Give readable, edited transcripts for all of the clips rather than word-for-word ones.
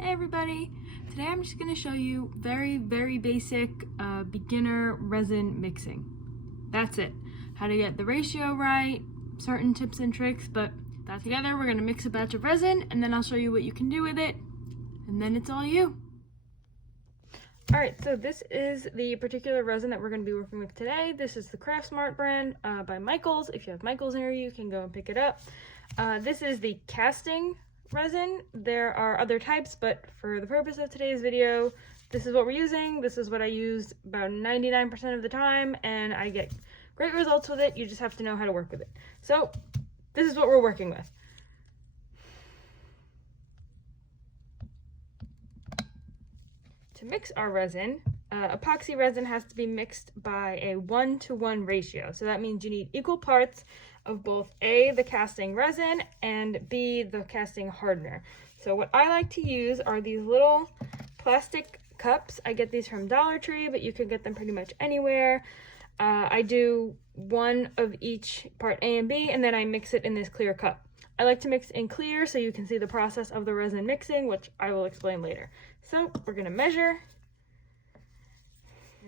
Hey everybody! Today I'm just going to show you very basic beginner resin mixing. That's it. How to get the ratio right, certain tips and tricks, but that together we're going to mix a batch of resin and then I'll show you what you can do with it and then it's all you. Alright, so this is the particular resin that we're going to be working with today. This is the Craft Smart brand by Michaels. If you have Michaels near you, you can go and pick it up. This is the casting resin. There are other types, but for the purpose of today's video, this is what we're using. This is what I use about 99% of the time, and I get great results with it. You just have to know how to work with it. So this is what we're working with. To mix our resin, epoxy resin has to be mixed by a 1-to-1 ratio. So that means you need equal parts of both A, the casting resin, and B, the casting hardener. So what I like to use are these little plastic cups. I get these from Dollar Tree, but you can get them pretty much anywhere. I do one of each part A and B, and then I mix it in this clear cup. I like to mix in clear so you can see the process of the resin mixing, which I will explain later. So we're gonna measure.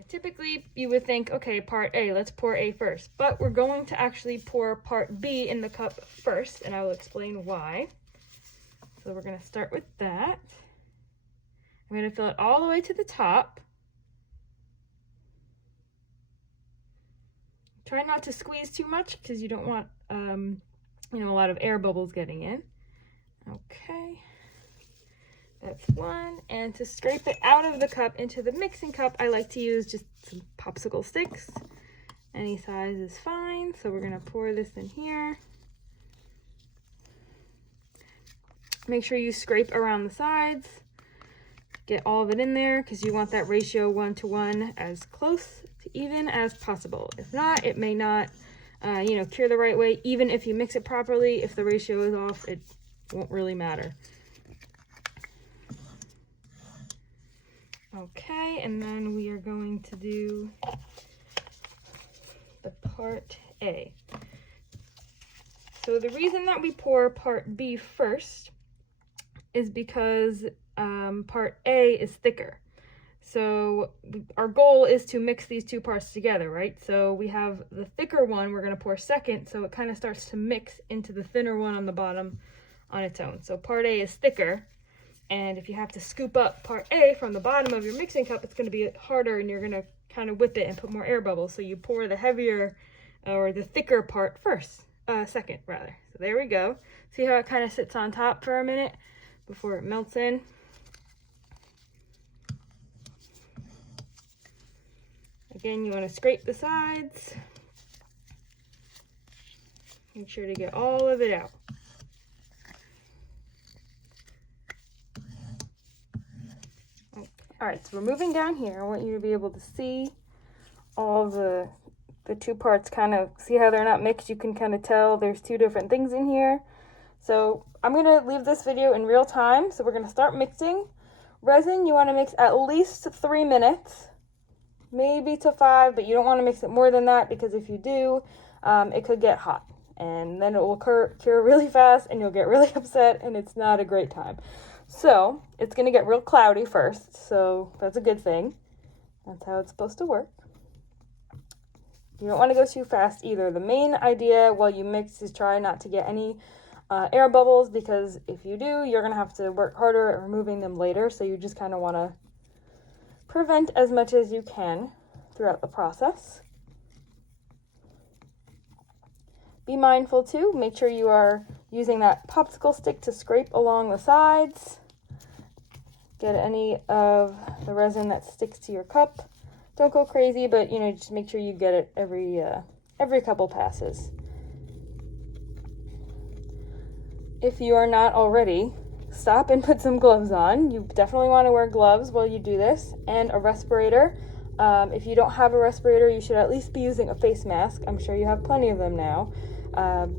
Typically, you would think, okay, part A, let's pour A first, but we're going to actually pour part B in the cup first, and I will explain why. So we're gonna start with that. I'm gonna fill it all the way to the top. Try not to squeeze too much because you don't want, a lot of air bubbles getting in. Okay. That's one, and to scrape it out of the cup into the mixing cup, I like to use just some popsicle sticks. Any size is fine, so we're gonna pour this in here. Make sure you scrape around the sides. Get all of it in there, because you want that ratio 1-to-1 as close to even as possible. If not, it may not, cure the right way. Even if you mix it properly, if the ratio is off, it won't really matter. Okay, and then we are going to do the part A. So the reason that we pour part B first is because part A is thicker. So our goal is to mix these two parts together, right? So we have the thicker one we're going to pour second, so it kind of starts to mix into the thinner one on the bottom on its own. So part A is thicker. And if you have to scoop up part A from the bottom of your mixing cup, it's going to be harder and you're going to kind of whip it and put more air bubbles. So you pour the heavier or the thicker part second rather. So there we go. See how it kind of sits on top for a minute before it melts in? Again, you want to scrape the sides. Make sure to get all of it out. All right, so we're moving down here. I want you to be able to see all the two parts, kind of see how they're not mixed. You can kind of tell there's two different things in here. So I'm going to leave this video in real time. So we're going to start mixing. Resin, you want to mix at least 3 minutes, maybe to 5, but you don't want to mix it more than that because if you do, it could get hot. And then it will cure really fast and you'll get really upset and it's not a great time. So it's going to get real cloudy first, so that's a good thing. That's how it's supposed to work. You don't want to go too fast either. The main idea while you mix is try not to get any air bubbles, because if you do, you're going to have to work harder at removing them later. So you just kind of want to prevent as much as you can throughout the process. Be mindful too, make sure you are using that popsicle stick to scrape along the sides. Get any of the resin that sticks to your cup. Don't go crazy, but just make sure you get it every couple passes. If you are not already, stop and put some gloves on. You definitely want to wear gloves while you do this, and a respirator. If you don't have a respirator, you should at least be using a face mask. I'm sure you have plenty of them now,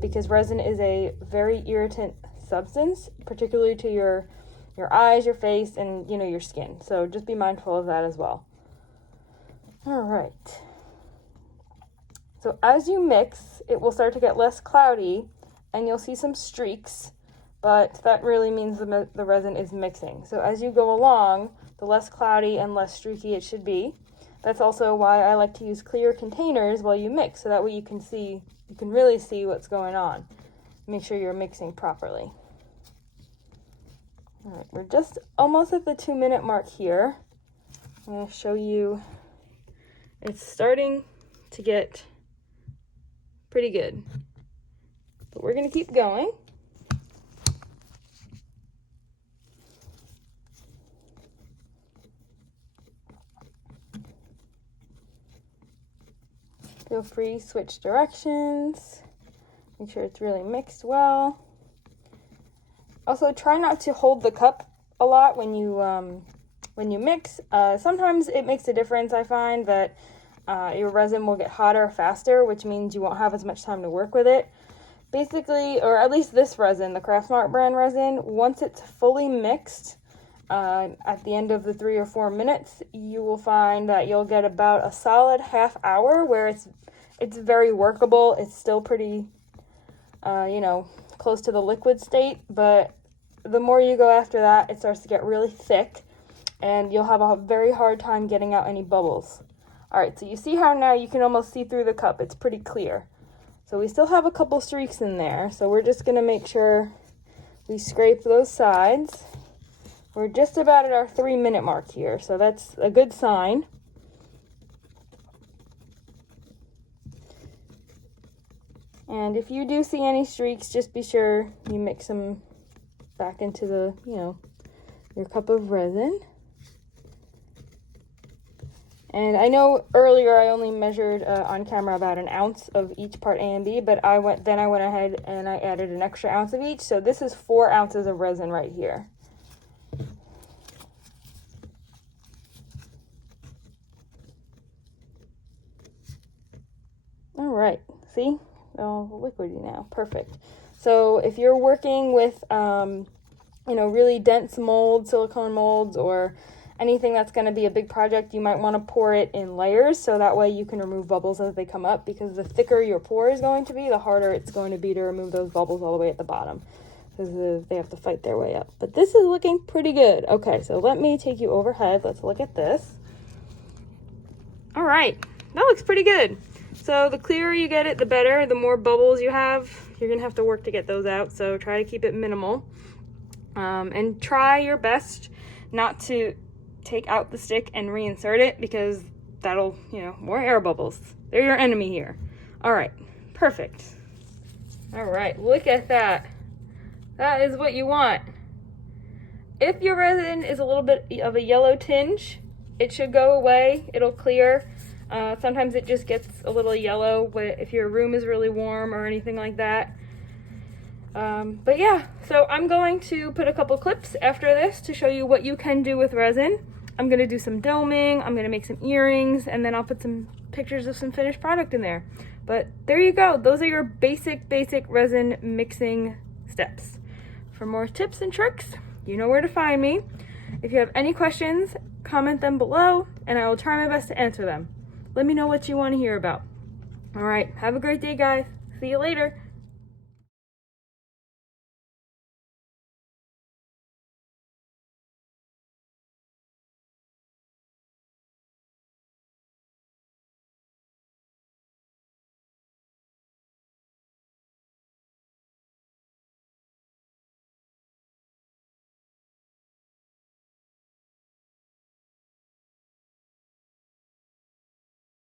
because resin is a very irritant substance, particularly to your eyes, your face, and your skin. So just be mindful of that as well. All right. So as you mix, it will start to get less cloudy and you'll see some streaks, but that really means the resin is mixing. So as you go along, the less cloudy and less streaky it should be. That's also why I like to use clear containers while you mix, so that way you can really see what's going on. Make sure you're mixing properly. All right, we're just almost at the 2-minute mark here. I'm going to show you, it's starting to get pretty good, but we're going to keep going. Feel free, switch directions. Make sure it's really mixed well. Also, try not to hold the cup a lot when you mix. Sometimes it makes a difference. I find that your resin will get hotter faster, which means you won't have as much time to work with it. Basically, or at least this resin, the Craftsmart brand resin, once it's fully mixed, at the end of the 3 or 4 minutes, you will find that you'll get about a solid half hour where it's very workable. It's still pretty, close to the liquid state, but the more you go after that, it starts to get really thick, and you'll have a very hard time getting out any bubbles. All right, so you see how now you can almost see through the cup. It's pretty clear. So we still have a couple streaks in there, so we're just going to make sure we scrape those sides. We're just about at our 3-minute mark here, so that's a good sign. And if you do see any streaks, just be sure you mix them back into the, your cup of resin. And I know earlier I only measured on camera about 1 ounce of each part A and B, but I went ahead and I added an extra ounce of each. So this is 4 ounces of resin right here. All right, see? Oh, liquidy now, perfect. So if you're working with, really dense molds, silicone molds, or anything that's going to be a big project, you might want to pour it in layers, so that way you can remove bubbles as they come up, because the thicker your pour is going to be, the harder it's going to be to remove those bubbles all the way at the bottom, because they have to fight their way up. But this is looking pretty good. Okay, so let me take you overhead. Let's look at this. All right, that looks pretty good. So the clearer you get it, the better. The more bubbles you have, you're going to have to work to get those out, so try to keep it minimal. And try your best not to take out the stick and reinsert it, because that'll, more air bubbles. They're your enemy here. All right, perfect. All right, look at that. That is what you want. If your resin is a little bit of a yellow tinge, it should go away. It'll clear. Sometimes it just gets a little yellow if your room is really warm or anything like that. But yeah, so I'm going to put a couple clips after this to show you what you can do with resin. I'm going to do some doming, I'm going to make some earrings, and then I'll put some pictures of some finished product in there. But there you go. Those are your basic resin mixing steps. For more tips and tricks, you know where to find me. If you have any questions, comment them below, and I will try my best to answer them. Let me know what you want to hear about. All right, have a great day, guys. See you later.